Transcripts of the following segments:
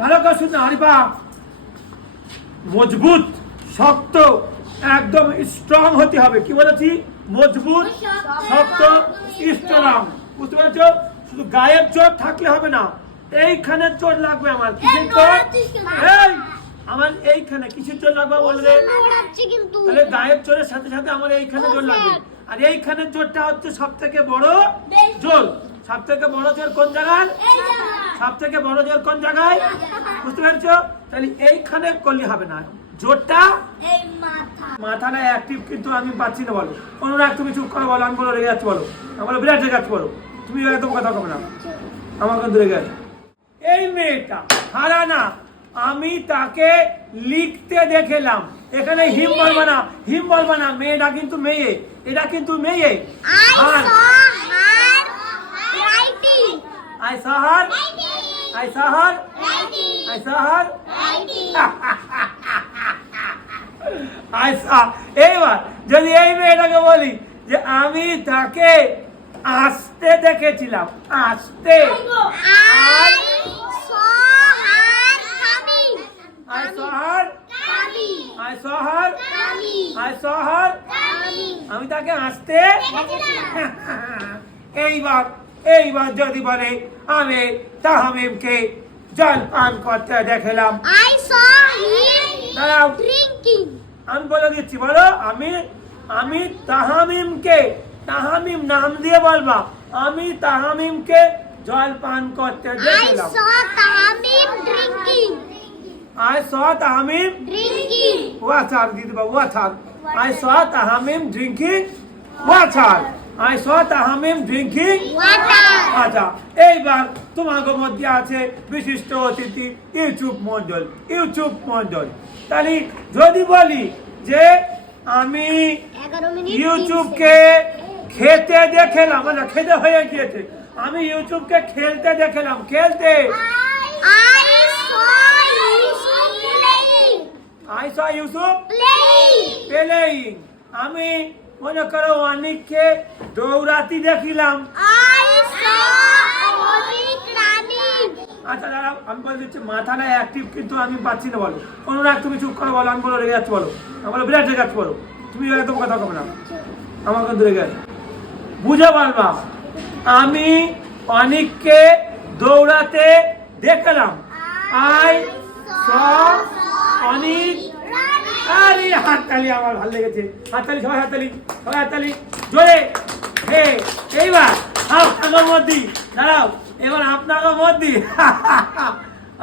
ভালো করে শুনে আরিফা, মজবুত শক্ত একদম স্ট্রং হতে হবে। কি বলেছি? মজবুত শক্ত স্ট্রং। বুঝতে পেরেছো? শুধু গায়ের জোর থাকলে হবে না, এইখানে জোর লাগবে। আমার কিসের জোর? এই আমার এইখানে কিসের জোর লাগবে বললে? তাহলে গায়ের জোরের সাথে সাথে আমার এইখানে জোর লাগবে। আর এইখানের জোরটা হচ্ছে সব থেকে বড় জোর। সব থেকে বড় জোর কোন জায়গায়? সব থেকে বড় জোর কোন জায়গায়? বুঝতে পেরেছো? তাহলে এইখানে করলে হবে না, জোরটা মাথাটা অ্যাক্টিভ কিন্তু আমি পাচ্ছি না। বলো অনুরাগ, তুমি চুপ করো। বলো, আমি বলো রেগে যাচ্ছি। বলো, আমি বলো বিরাট রেগে যাচ্ছি। বলো, তুমি একদম কথা কবে না, আমার কিন্তু রেগে যাচ্ছে। এই মেয়েটা হারানা, আমি তাকে লিখতে দেখলাম। এখানে হিম বলবা না, হিম বলবা না। মেয়েটা কিন্তু মেয়ে, এটা কিন্তু মেয়ে। I saw her. I saw her. I saw her. I saw. এইবার যদি এই মেয়েটাকে বলি যে আমি তাকে আসতে দেখেছিলাম, আসতে। I saw her. I saw her. I saw her. আমি তাকে আসতে। এইবার যদি বলে আমি তাহমিমকে জল পান করতে দেখলাম। আমি বলে দিচ্ছি, বলো আমি তাহমিমকে, তাহমিম নাম দিয়ে বলবা, আমি তাহমিমকে জল পান করতে দেখলাম। I saw Tahmim drinking water. Did water? I saw Tahmim drinking water. I saw Tahmim drinking water. এইবার তোমাদের মধ্যে আছে বিশিষ্ট অতিথি ইউটিউব মণ্ডল। তাহলে যদি বলি যে আমি ইউটিউবকে খেতে দেখলাম, মানে খেতে হয়ে গিয়েছে, আমি ইউটিউবকে খেলতে দেখলাম, খেলতে। I saw Yusuf playing. আমি মনে করো অনিককে দৌড়াতে দেখিলাম। আচ্ছা দাঁড়াও, আমি বলে দিচ্ছি মাথাটা অ্যাক্টিভ কিন্তু আমি পাচ্ছি না। বলো অনুরাগ, তুমি চুপ করো। বলো, আমি বলো রেগে যাচ্ছি। বলো, আমি বলো বিরাট রেগে যাচ্ছি। বলো, তুমি একদম কথা কবে না, আমার কিন্তু রেগে যাচ্ছে। বুঝে পারবা, আমি অনিককে দৌড়াতে দেখলাম। I saw অনিক। আরে হাততালি, আমার ভালো লেগেছে। হাততালি, সবাই হাততালি, সবাই হাততালি জোরে। এইবার আপনাকে মধ্যে দাঁড়াও, এবার আপনাকে মধ্যে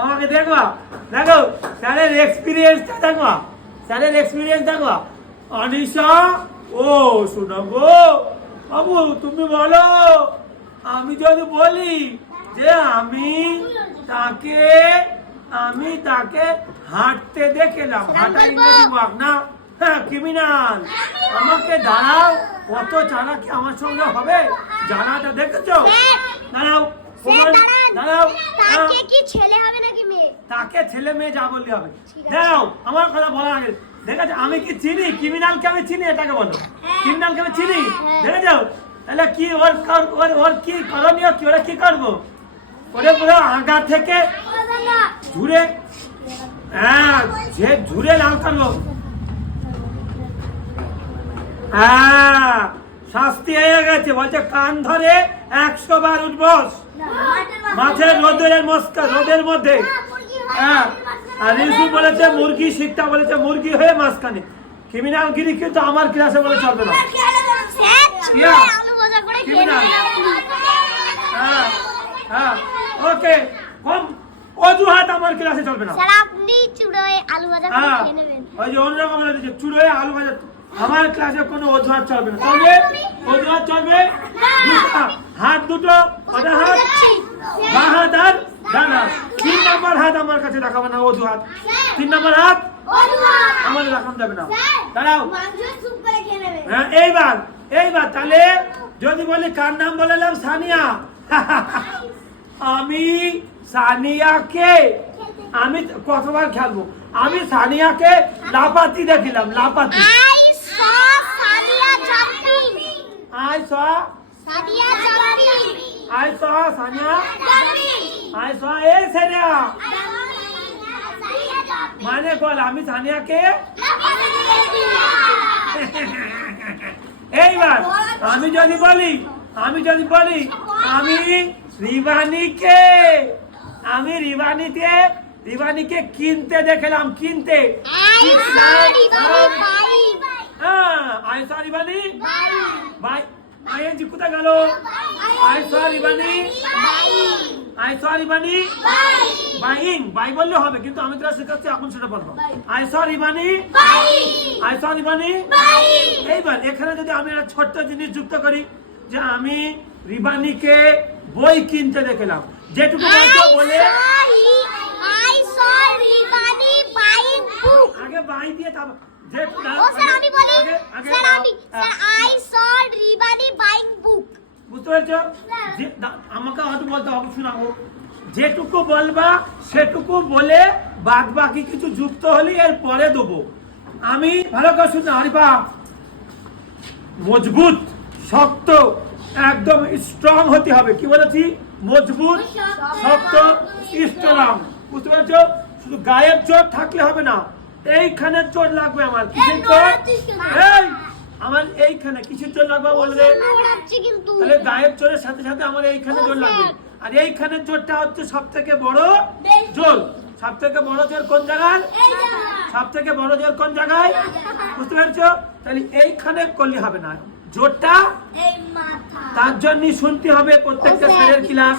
আমাকে দেখবা, দেখো স্যারের এক্সপিরিয়েন্সটা দেখবা, স্যারের এক্সপিরিয়েন্স দেখবা। অনিশা, ও শোনো গো বাবু, তুমি বলো। আমি যদি বলি যে আমি তাকে হাঁটতে দেখলাম, হাঁটা ইংরেজি ওয়াক না, হ্যাঁ ক্রিমিনাল। আমাকে দাঁড়াও, কত চালাকি আমার সঙ্গে হবে, জানাটা দেখেছো? দাঁড়াও, দাঁড়াও, তাকে ছেলে মেয়ে যা বললে হবে। দাঁড়াও, আমার কথা বলার আগে দেখেছো আমি কি চিনি ক্রিমিনালকে? আমি চিনি, এটাকে বলো ক্রিমিনালকে আমি চিনি। দেখেছো? তাহলে কি ওর কি করণীয়, কি ওরা কি করবো? ওরে পুরো আগা থেকে ঝুড়ে, হ্যাঁ যে ঝুড়ে লাল করবো। হ্যাঁ শাস্তি হয়ে গেছে। বলছে কান ধরে 100 বার উঠবস মাছের রোদের মধ্যে। হ্যাঁ, আর ইউসুফ বলেছে মুরগি শিখতে, বলেছে মুরগি হয়ে মাঝখানে। ক্রিমিনালগিরি কিন্তু আমার ক্লাসে বলে চলবে না। হ্যাঁ ওকে, কম অজুহাত আমার ক্লাসে চলবে না। ওই যে অন্যরকম বলে দিচ্ছে চুড়োয় আলু ভাজা, আমার ক্লাসে কোনো অজুহাত চলবে না। চলবে? অজুহাত চলবে? হাত দুটো, কটা হাত? বাঁ হাত আর ডান হাত। 3 নম্বর হাত আমার কাছে দেখাবে না, অজুহাত। 3 নম্বর হাত আমাদের দেখানো যাবে না। দাঁড়াও, হ্যাঁ এইবার তাহলে যদি বলি কার নাম বললাম? সানিয়া। আমি সানিয়াকে, আমি কতবার খেলবো? আমি সানিয়াকে লাপাতি দেখিলাম, লাপাতি। I saw Sania. I saw a Sania. মানে বল আমি সানিয়াকে এইবার আমি যদি বলি আমি রিবানিকে কিনতে দেখলাম কিনতে আই সরি রিবানি বাই আইএনজি কোথায় গেল আই সরি রিবানি বাইং বাই বললে হবে কিন্তু আমি তোরা শেখাচ্ছি এখন সেটা বলবো আই সরি রিবানি এইবার এখানে যদি আমি একটা ছোট্ট জিনিস যুক্ত করি যে আমি রিবানিকে বই কিনতে দেখলাম যেটুকু বলতো বলে আগে বাই দিয়ে তারপর বুঝতে পেরেছো আমাকে হয়তো বলতে হবে শোনাবো যেটুকু বলবা সেটুকু বলে বাদ বাকি কিছু যুক্ত হলে এর পরে দেবো আমি ভালো করে শুনে হরিপা মজবুত শক্ত একদম স্ট্রং হতে হবে কি বলেছি মজবুত শক্ত স্ট্রং বুঝতে পেরেছো শুধু গায়ের জোর থাকলে হবে না এইখানে জোর লাগবে আমার কিসের জোর এই আমার এইখানে কিসের জোর লাগবে বলবে তাহলে গায়ের জোরের সাথে সাথে আমার এইখানে জোর লাগবে আর এইখানে জোরটা হচ্ছে সবথেকে বড় জোর সবথেকে বড় জোর কোন জায়গায় সবথেকে বড় জোর কোন জায়গায় বুঝতে পেরেছো তাহলে এইখানে করলে হবে না জোরটা তার জন্য শুনতে হবে প্রত্যেকটা স্যারের ক্লাস